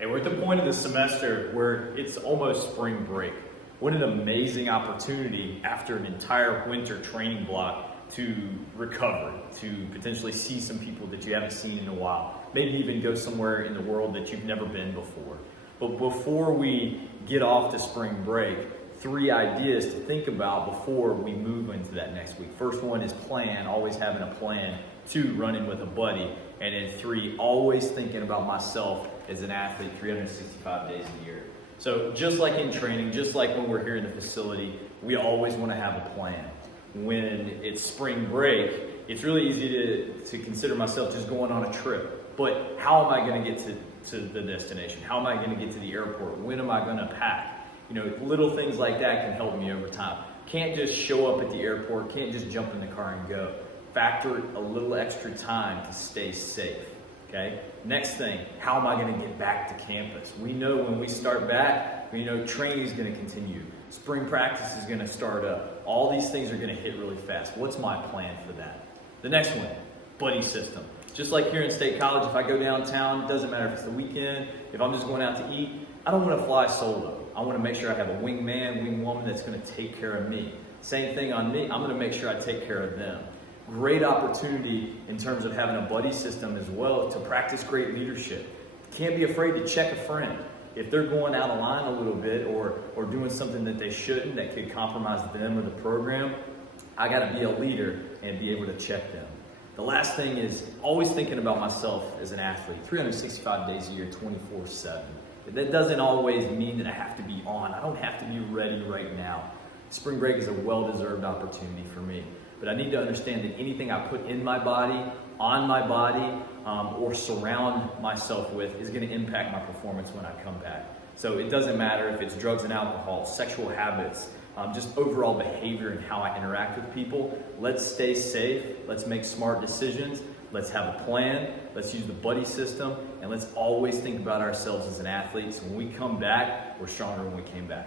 Hey, we're at the point of the semester where it's almost spring break. What an amazing opportunity after an entire winter training block to recover, to potentially see some people that you haven't seen in a while, maybe even go somewhere in the world that you've never been before. But before we get off to spring break, 3 ideas to think about before we move into that next week. First one is plan, always having a plan. 2, running with a buddy. And then 3, always thinking about myself as an athlete 365 days a year. So just like in training, just like when we're here in the facility, we always want to have a plan. When it's spring break, it's really easy to consider myself just going on a trip. But how am I going to get to the destination? How am I going to get to the airport? When am I going to pack? You know, little things like that can help me over time. Can't just show up at the airport, can't just jump in the car and go. Factor a little extra time to stay safe, okay? Next thing, how am I gonna get back to campus? We know when we start back, we know training is gonna continue. Spring practice is gonna start up. All these things are gonna hit really fast. What's my plan for that? The next one, buddy system. Just like here in State College, if I go downtown, it doesn't matter if it's the weekend, if I'm just going out to eat, I don't wanna fly solo. I wanna make sure I have a wingman, wingwoman that's gonna take care of me. Same thing on me, I'm gonna make sure I take care of them. Great opportunity in terms of having a buddy system as well to practice great leadership. Can't be afraid to check a friend. If they're going out of line a little bit or doing something that they shouldn't, that could compromise them or the program, I gotta be a leader and be able to check them. The last thing is always thinking about myself as an athlete, 365 days a year, 24/7. That doesn't always mean that I have to be on. I don't have to be ready right now. Spring break is a well-deserved opportunity for me. But I need to understand that anything I put in my body, on my body, or surround myself with is going to impact my performance when I come back. So it doesn't matter if it's drugs and alcohol, sexual habits, just overall behavior and how I interact with people. Let's stay safe. Let's make smart decisions. Let's have a plan. Let's use the buddy system. And let's always think about ourselves as an athlete. So when we come back, we're stronger than when we came back.